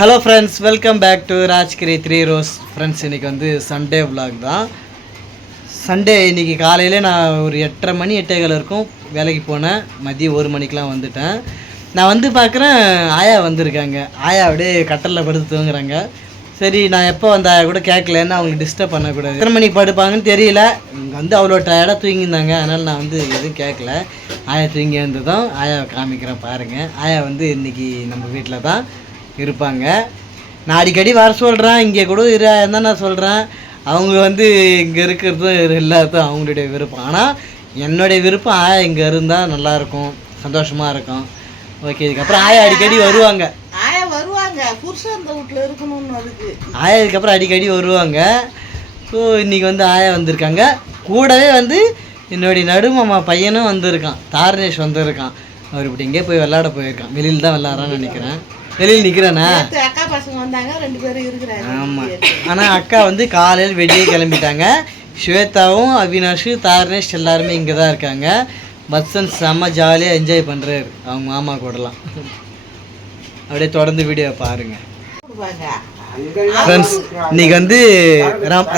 Hello friends, welcome back to Rajgiri 3 rose. Friends, இன்றைக்கி வந்து Sunday vlog தான். சண்டே இன்றைக்கி காலையில் நான் ஒரு 8:30 மணி 8:15 இருக்கும் வேலைக்கு போனேன். மதியம் 1 மணிக்கெலாம் வந்துட்டேன். நான் வந்து பார்க்குறேன், ஆயா வந்திருக்காங்க. ஆயா அப்படியே கட்டலில் படுத்து தூங்குறாங்க. சரி, நான் எப்போ வந்த ஆயா கூட கேட்கலன்னு அவங்களுக்கு டிஸ்டர்ப் பண்ணக்கூடாது. எத்தனை மணிக்கு படுப்பாங்கன்னு தெரியல. இங்கே வந்து அவ்வளோ டயர்டாக தூங்கியிருந்தாங்க. அதனால் நான் வந்து எதுவும் கேட்கல. ஆயா தூங்கி இருந்ததும் ஆயாவை காமிக்கிறேன் பாருங்கள். ஆயா வந்து இன்றைக்கி நம்ம வீட்டில் தான் இருப்பாங்க. நான் அடிக்கடி வர சொல்கிறேன், இங்கே கூட தான் நான் சொல்கிறேன். அவங்க வந்து இங்கே இருக்கிறதும் இல்லாததும் அவங்களுடைய விருப்பம். ஆனால் என்னுடைய விருப்பம் ஆயா இங்கே இருந்தால் நல்லாயிருக்கும், சந்தோஷமாக இருக்கும். ஓகே, இதுக்கப்புறம் ஆயா அடிக்கடி வருவாங்க. ஆயா வருவாங்க, புருஷன் அந்த வீட்டில் இருக்கணும்னு அதுக்கு. ஆயா இதுக்கப்புறம் அடிக்கடி வருவாங்க. ஸோ இன்றைக்கி வந்து ஆயா வந்திருக்காங்க. கூடவே வந்து என்னுடைய நடுமாமா பையனும் வந்திருக்கான், தாரணேஷ் வந்திருக்கான். அவர் இப்படி இங்கே போய் விளையாட போயிருக்கான். வெளியில் தான் விளையாடுறான்னு நினைக்கிறேன். வெளியில் நிற்கிறேண்ணா. அக்கா பசங்க வந்தாங்க, 2 பேரும் இருக்கிறாங்க. ஆமாம், ஆனால் அக்கா வந்து காலையில் வெளியே கிளம்பிட்டாங்க. ஸ்வேதாவும் அவினாஷு தாரணேஷ் எல்லாருமே இங்கே தான் இருக்காங்க. பத்சன் செம்ம ஜாலியாக என்ஜாய் பண்ணுறாரு அவங்க மாமா கூடலாம். அப்படியே தொடர்ந்து வீடியோ பாருங்கள் ஃப்ரெண்ட்ஸ். இன்றைக்கி வந்து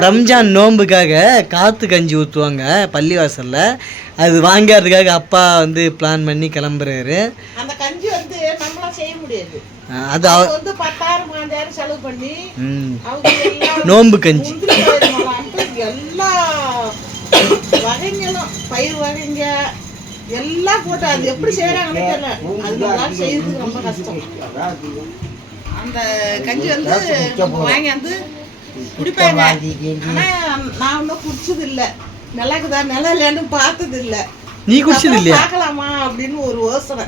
ரம்ஜான் நோன்புக்காக காற்று கஞ்சி ஊற்றுவாங்க பள்ளிவாசலில். அது வாங்கிறதுக்காக அப்பா வந்து பிளான் பண்ணி கிளம்புறாரு. அந்த கஞ்சி வந்து நம்மளாம் செய்ய முடியாது. அது வந்து 10,000 செலவு பண்ணி நோன்பு கஞ்சி எல்லா வகைங்களும் பயிர் வகைங்க எல்லாம் போட்டு அது எப்படி செய்யறாங்கன்னு தெரியல. அது நம்மளால செய்யறதுக்கு ரொம்ப கஷ்டம். அந்த கஞ்சி வந்து வாங்கி வந்து குடிப்பாங்க. ஆனா நான் ஒன்றும் குடிச்சது இல்லை. நிலக்குதா நிலம் இல்லைன்னு பார்த்தது இல்லை. நீ குடிச்சது இல்லையா? பார்க்கலாமா அப்படின்னு ஒரு யோசனை.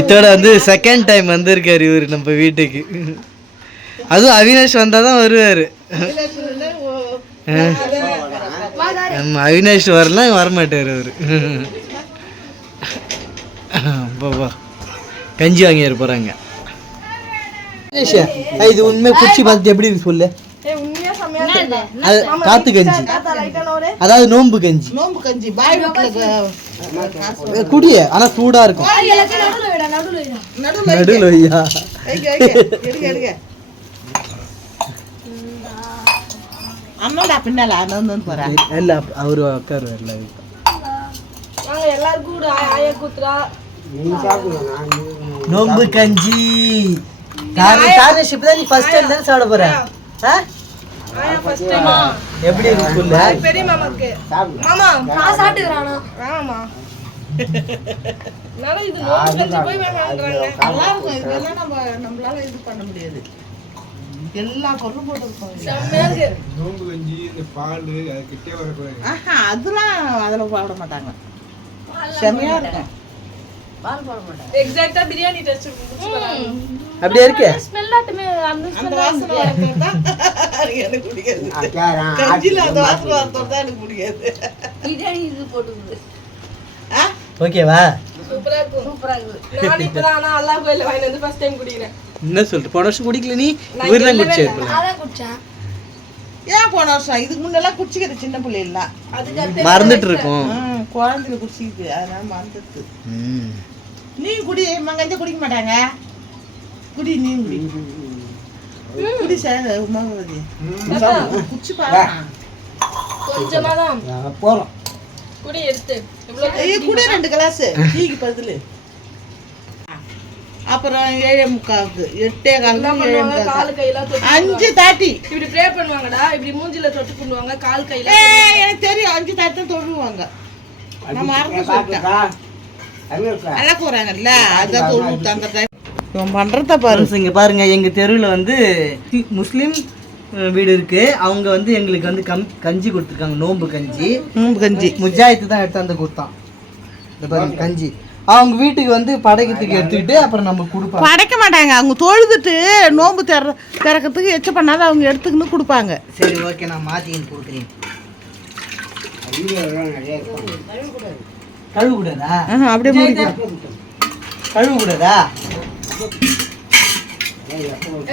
இதோட வந்து செகண்ட் டைம் வந்திருக்காரு இவர் நம்ம வீட்டுக்கு. அதுவும் அவினாஷ் வந்தால் தான் வருவார். அவினாஷ் வரலாம் வரமாட்டார் அவர். கஞ்சி வாங்கிட்டு போகிறாங்க. இது உண்மை குச்சி பார்த்துட்டு எப்படி இருக்கு சொல்லு. அது காத்து கஞ்சி, அதாவது நோம்பு கஞ்சி. நோம்பு கஞ்சி பாய் குடிய, ஆனா சூடா இருக்கும். நடுவில் வையா. அண்ணோட பின்னால அண்ணன் போறேன். இல்ல அவரு உட்காரு. நோம்பு கஞ்சி தாரணேஷ் இப்பதான் நீ ஃபர்ஸ்ட் டைம் தானே சாப்பிட போற? எப்படி இருக்கு சொல்லு. பெரிய மாமாக்கு மாமா நான் சாப்பிட்டுக்கறானா? ஆமா. நான் இது நோம்பு கஞ்சி போய் வாங்குறாங்க. நல்லா இருக்கும். இதெல்லாம் நம்மளால இது பண்ண முடியாது. எல்லா பொருளும் போட்டுருக்கோம். செம்மையா இருக்கு. நோம்பு கஞ்சி இந்த பால் அது கிட்டே வரக்கூடாது. அதெல்லாம் அதில் போட மாட்டாங்க. செம்மையா இருக்கும். பால் போட மாட்டாங்க. எக்ஸாக்ட்டா பிரியாணி டேஸ்ட் கொடுத்துறாங்க. அப்படியே இருக்கு. ஸ்மெல் ஆட்டமே அந்த வாசனை வரதுதான் எனக்கு பிடிக்காது. கஞ்சில அந்த வாசனை வரதுதான் எனக்கு பிடிக்காது. பிரியாணி இது போட்டுது. ஓகேவா? சூப்பரா இருக்கு. சூப்பரா இருக்கு. நான் இப்பதான் அல்லாஹ் கோயில்ல வாங்கி வந்து ஃபர்ஸ்ட் டைம் குடிக்கிறேன். என்ன சொல்ற? போன வருஷம் குடிக்கல நீ? இவர்தான் குடிச்சிருப்பல. அதான் குடிச்சேன். ஏன் போன வருஷம் இதுக்கு முன்னெல்லாம் குடிச்சிக்கிற சின்ன பிள்ளை இல்ல. அதுக்கு மறந்துட்டு இருக்கோம். குழந்தைல குடிச்சிக்கிது, அதனால மறந்துட்டு. நீ குடி, மங்கஞ்ச குடிக்க மாட்டாங்க. குடி, நீ குடி. குடி சார் உமாவதி. குச்சி பாரு. கொஞ்சமா தான் போறோம். குடி எடுத்து. குடி 2 கிளாஸ் டீக்கு பதிலு. அப்புறம் 7:45 8:15 கால் கையெல்லாம் தொட்டு 5:30 இப்படி ப்ரே பண்ணுவாங்கடா. இப்படி மூஞ்சில தொட்டு பண்ணுவாங்க. கால் கையில எனக்கு தெரியும். 5:30 தொழுவாங்க. நான் மறந்து சொல்லிட்டேன். நல்லா போறாங்கல்ல, அதான் தொழுவுட்டு அந்த டைம் இவன் பண்றத பாரு. இங்க பாருங்க, எங்க தெருவில் வந்து முஸ்லீம் வீடு இருக்கு. அவங்க வந்து எங்களுக்கு வந்து கஞ்சி கொடுத்துருக்காங்க. நோம்பு கஞ்சி. நோம்பு கஞ்சி முஜாஹித்து தான் எடுத்து வந்து கொடுத்தான். இந்த பாருங்க கஞ்சி. அவங்க வீட்டுக்கு வந்து படைக்கிறதுக்கு எடுத்துக்கிட்டு அப்புறம் நம்ம கொடுப்பாங்க. படைக்க மாட்டாங்க. அவங்க தொழுதுட்டு நோம்பு திறக்கிறதுக்கு எச்ச பண்ணாத அவங்க எடுத்துக்கின்னு கொடுப்பாங்க. சரி, ஓகே, நான் மாத்திக்கின்னு கொடுக்குறேன். கழுவு கூடாதா? அப்படியே கழுவு கூடாதா?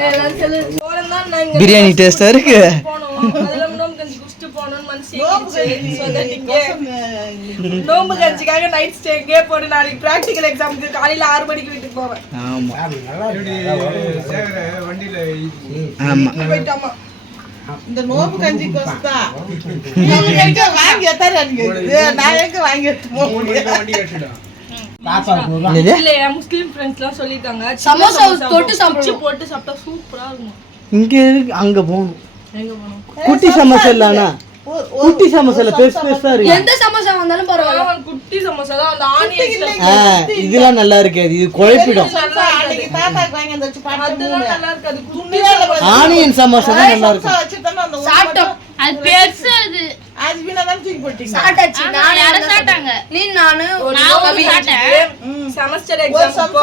எல்லாரும் சொல்லு. போறேன் தான் நான் இங்க பிரியாணி டேஸ்டா இருக்கு. போனோம். அதெல்லாம் நோம்பு கஞ்சி குடிச்சிட்டு போகணும்னு மனசு நோம்பு ஏங்கிடுச்சு. So that இங்க கஞ்சி நோம்பு கஞ்சிக்காக நைட் ஸ்டே இங்கே போட்டு நாளைக்கு ப்ராக்டிக்கல் எக்ஸாமுக்கு காலையில 6 மணிக்கு வீட்டுக்கு போவேன். ஆமாம் இப்படி சேகர வண்டியில ஆமாம் போயிட்டாமா. இந்த நோம்பு கஞ்சி கொஸ்தான் எங்க வாங்கி எத்தாரு நான் எங்க வாங்கி எடுத்து போக முடியும். வண்டி கட்டிடும். இல்லையா முஸ்லீம் ஃப்ரெண்ட்ஸ்லாம் சொல்லிட்டாங்க சமோசா தொட்டு சாப்பிடுவோம். போட்டு சாப்பிட்டா சூப்பரா இருக்கும். இங்கே இருக்கு அங்கே போகணும். எங்க போனோம்? குட்டி சமோசா இல்லைண்ணா, குட்டி சமோசா இல்லை, பெருசு பெருசாக இருக்கு. எந்த சமோசா வந்தாலும் பரவாயில்ல. குட்டி சமோசா தான் அந்த ஆனியன் இதெல்லாம் நல்லா இருக்காது, இது குழப்பிடும். அன்னைக்கு தாத்தாக்கு வாங்கி வந்து வச்சு அதெல்லாம் நல்லா இருக்காது. குட்டி ஆனியன் சமோசா தான் நல்லா இருக்கும். வச்சுட்டாங்க அந்த சாப்பிட்டோம். அது பெருசு அது. அது வீணாதான் தூக்கி போட்டீங்க. சாப்பிட்டாச்சு. நான் யாரும் சாப்பிட்டாங்க. நீ நானு நான் சாப்பிட்டேன். செமஸ்டர் எக்ஸாம்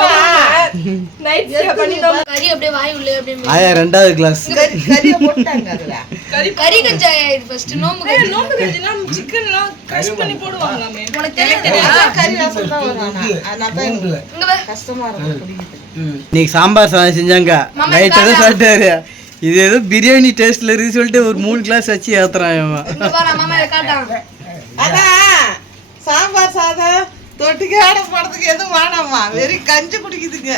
நைட் ஸ்டே பண்ணி கறி அப்படியே வாய் உள்ளே அப்படியே ஆயா 2வது கிளாஸ். கறியை போட்டாங்க அதுல. கறி கஞ்சா இது ஃபர்ஸ்ட் நோம்பு கஞ்சி. நோம்பு கஞ்சினா சிக்கன்லாம் கிரஷ் பண்ணி போடுவாங்களாமே. உனக்கு தெரியாது. கறி வாசம் தான் வரும். அதனால தான் எனக்கு இங்க வா. கஷ்டமா இருக்கும் குடிக்கிறது. இன்னைக்கு சாம்பார் சாதம் செஞ்சாங்க, நைட்டாக தான் சாப்பிட்டாரு. இது ஏதோ பிரியாணி டேஸ்ட்ல இருக்கு சொல்லிட்டு ஒரு 3 கிளாஸ் வச்சு ஏத்துறான் இவன். இங்க வா, நான் மாமா காட்டாங்க. அதான் சாம்பார் சாதம் தொட்டுக்கு ஆட போடுறதுக்கு எதுவும் வேணாமா, வெறும் கஞ்சி குடிக்குதுங்க.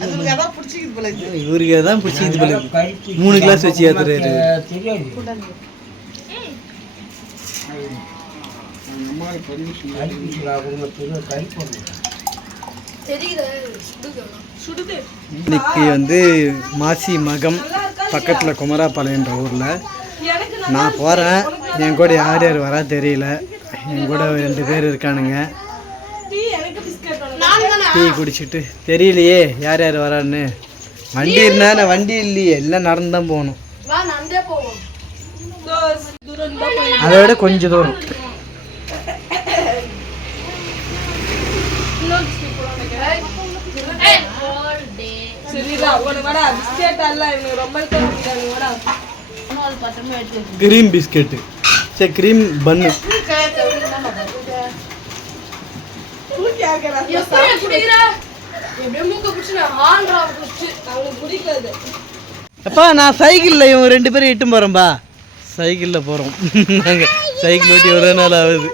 அதுக்கு அதான் பிடிச்சிக்குது போல இருக்கு. இவருக்கு தான் பிடிச்சிது போல 3 கிளாஸ் வச்சு ஏத்துறாரு. தெரியுது. சுடுது. இன்னைக்கு வந்து மாசி மகம் பக்கத்தில் குமராபாளையன்ற ஊரில் எனக்கு நான் போகிறேன். என் கூட யார் யார் வரா தெரியல. என் கூட 2 பேர் இருக்கானுங்க. டீ எனக்கு பிஸ்கட் வேணும். டீ குடிச்சிட்டு தெரியலையே யார் யார் வரான்னு. வண்டி இருந்தா வண்டி இல்லையே, எல்லாம் நடந்து தான் போகணும். வா நடந்தே போவோம். தூரம் தான் போய் அதை விட கொஞ்சம் தூரம். சரிடா ஒரு வடை பிஸ்கட் அல்ல எனக்கு ரொம்ப பிடிக்காது வடை. கிரீம் பிஸ்கெட்டு, சரி கிரீம் பன்னு. தூக்கி ஆக்கறா. எப்படி குடிக்கிறா? எப்படியே மூக்க பிடிச்சு நான் ஹால்ரா குடிச்சு. அவங்களுக்கு பிடிக்காது. அப்பா நான் சைக்கிளில் இவங்க 2 பேரும் இட்டும் போகிறோம்பா. சைக்கிளில் போகிறோம். நாங்கள் சைக்கிள் ஓட்டி ஒரு நாள் ஆகுது.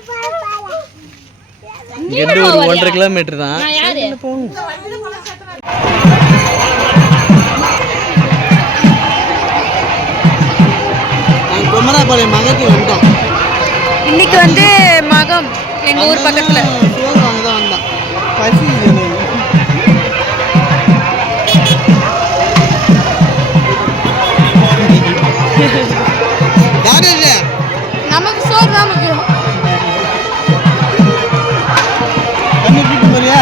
இங்கேருந்து ஒரு 1.5 கிலோமீட்டர் தான். சைக்கிளில் போகணும். நாங்கள் குமராபாளையம் மகத்துக்கு வந்துட்டோம். இன்னைக்கு வந்து மகம் எங்க ஊர் பக்கத்துல. சோறு வாங்க தான் வந்தோம். பசி நமக்கு சோறு தான் முக்கியம். தண்ணி கூட்டு போறியா?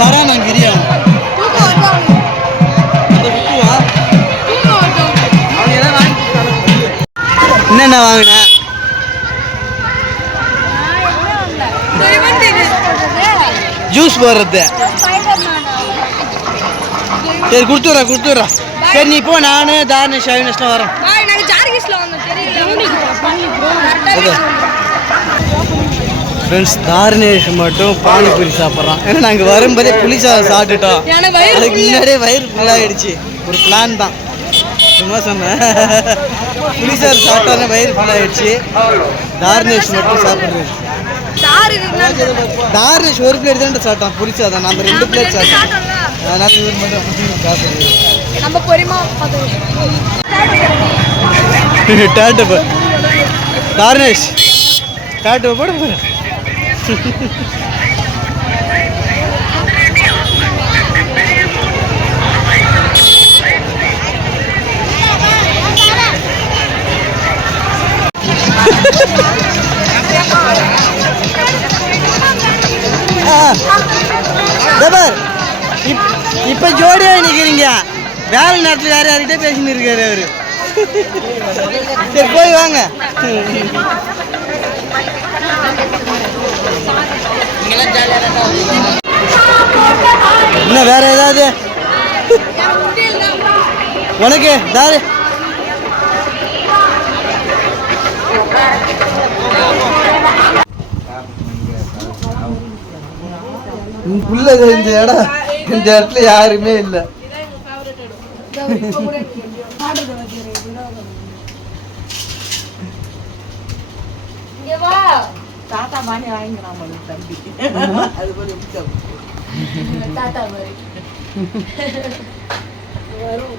வரா நான் கிரியா தூக்கம் வருவாங்க. தூக்கம் வருவாங்க. என்னென்ன வாங்கின? ஜூஸ் போடுறது. சரி கொடுத்துட்றா. சரி நீ போ, நான் தாரணேஷ் அவினேஷ்லாம் வரோம். பாய் நாங்க ஜார்கிஸ்ல வந்தோம் தெரியல. ஃப்ரெண்ட்ஸ் தாரணேஷ் மட்டும் பானிபூரி சாப்பிட்றான். ஏன்னா நாங்கள் வரும்போதே புளிசாதம் சாப்பிட்டுட்டோம். எனக்கு வயிறு அதுக்கு முன்னாடியே வயிறு ஃபுல்லாகிடுச்சு. ஒரு பிளான் தான், சும்மா சொன்னேன். புளிசாதம் சாப்பிட்டாலே வயிறு ஃபுல்லாகிடுச்சு. தாரணேஷ் மட்டும் சாப்பிட்றது. தார் இருக்குன்னா தாரணேஷ் ஒரு பிளேட் தான் சாப்பிட்டான் புளிசாதம். நம்ம 2 பிளேட் சாப்பிட்டோம். அதனால இவர் மட்டும் சாப்பிடுறது. நம்ம பொறிமா பார்த்தோம். டாட்டு போ தாரணேஷ், டாட்டு போட போற. இப்ப ஜோடியா நிக்கிறீங்க. வேலை நேரத்தில் யார்கிட்ட பேசின்னு இருக்காரு அவரு. சரி போய் வாங்க. இன்னும் வேற ஏதாவது உனக்கு தாரு? இந்த இடத்துல யாருமே இல்லை. இதான் எங்க ஃபேவரட் இடம். ஆடுறத வச்சுக்கிறேன் இப்படிதான் இங்க வா தாத்தா பாணி வாங்கிக்கிறான் தம்பி அது போல எப்படி தாத்தா மாதிரி வரும்